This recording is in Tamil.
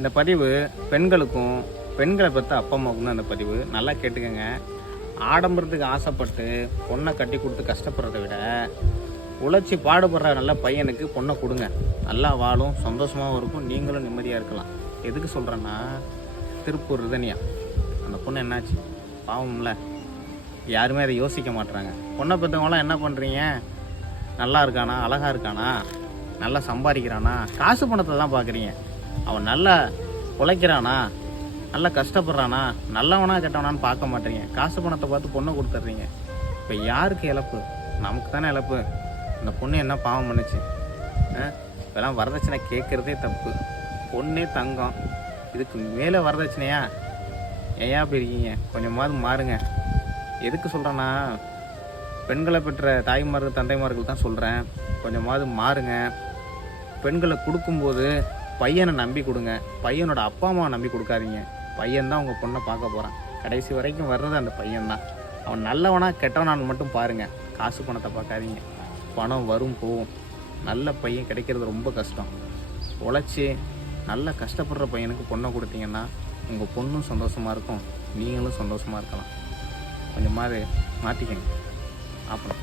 இந்த பதிவு பெண்களுக்கும் பெண்களை பற்றி அப்பா அம்மாவுக்கும் தான் இந்த பதிவு. நல்லா கேட்டுக்கோங்க. ஆடம்பரத்துக்கு ஆசைப்பட்டு பொண்ணை கட்டி கொடுத்து கஷ்டப்படுறத விட உழைச்சி பாடுபடுற நல்ல பையனுக்கு பொண்ணை கொடுங்க. நல்லா வாழும், சந்தோஷமாகவும் இருக்கும், நீங்களும் நிம்மதியாக இருக்கலாம். எதுக்கு சொல்கிறேன்னா, திருப்பூர் ரிதனியா அந்த பொண்ணு என்னாச்சு பாவம்ல, யாருமே அதை யோசிக்க மாட்டுறாங்க. பொண்ணை பெற்றவங்களாம் என்ன பண்ணுறீங்க, நல்லா இருக்கானா, அழகாக இருக்கானா, நல்லா சம்பாதிக்கிறானா, காசு பணத்தை தான் பார்க்குறீங்க. அவன் நல்லா உழைக்கிறானா, நல்லா கஷ்டப்படுறானா, நல்லவனா கெட்டவனான்னு பார்க்க மாட்டேறீங்க. காசு பணத்தை பார்த்து பொண்ணை கொடுத்துட்றீங்க. இப்போ யாருக்கு இழப்பு? நமக்கு தானே இழப்பு. இந்த பொண்ணு என்ன பாவம் பண்ணுச்சு? இப்போலாம் வரதட்சணை கேட்குறதே தப்பு. பொண்ணே தங்கம், இதுக்கு மேலே வரதட்சணையா? ஏன் அப்படி இருக்கீங்க? கொஞ்சமாவது மாறுங்க. எதுக்கு சொல்கிறேன்னா, பெண்களை பெற்ற தாய்மார்கள் தந்தைமார்கள் தான் சொல்கிறேன், கொஞ்சமாவது மாறுங்க. பெண்களை கொடுக்கும்போது பையனை நம்பி கொடுங்க. பையனோட அப்பா அம்மாவை நம்பி கொடுக்காதீங்க. பையன்தான் உங்கள் பொண்ணை பார்க்க போகிறான். கடைசி வரைக்கும் வர்றது அந்த பையன்தான். அவன் நல்லவனா கெட்டவனான்னு மட்டும் பாருங்கள். காசு பணத்தை பார்க்காதீங்க. பணம் வரும் போகும். நல்ல பையன் கிடைக்கிறது ரொம்ப கஷ்டம். உழைச்சி நல்ல கஷ்டப்படுற பையனுக்கு பொண்ணை கொடுத்தீங்கன்னா உங்கள் பொண்ணும் சந்தோஷமாக இருக்கும், நீங்களும் சந்தோஷமாக இருக்கலாம். கொஞ்சமாவது மாற்றிக்கங்க. அப்புறம்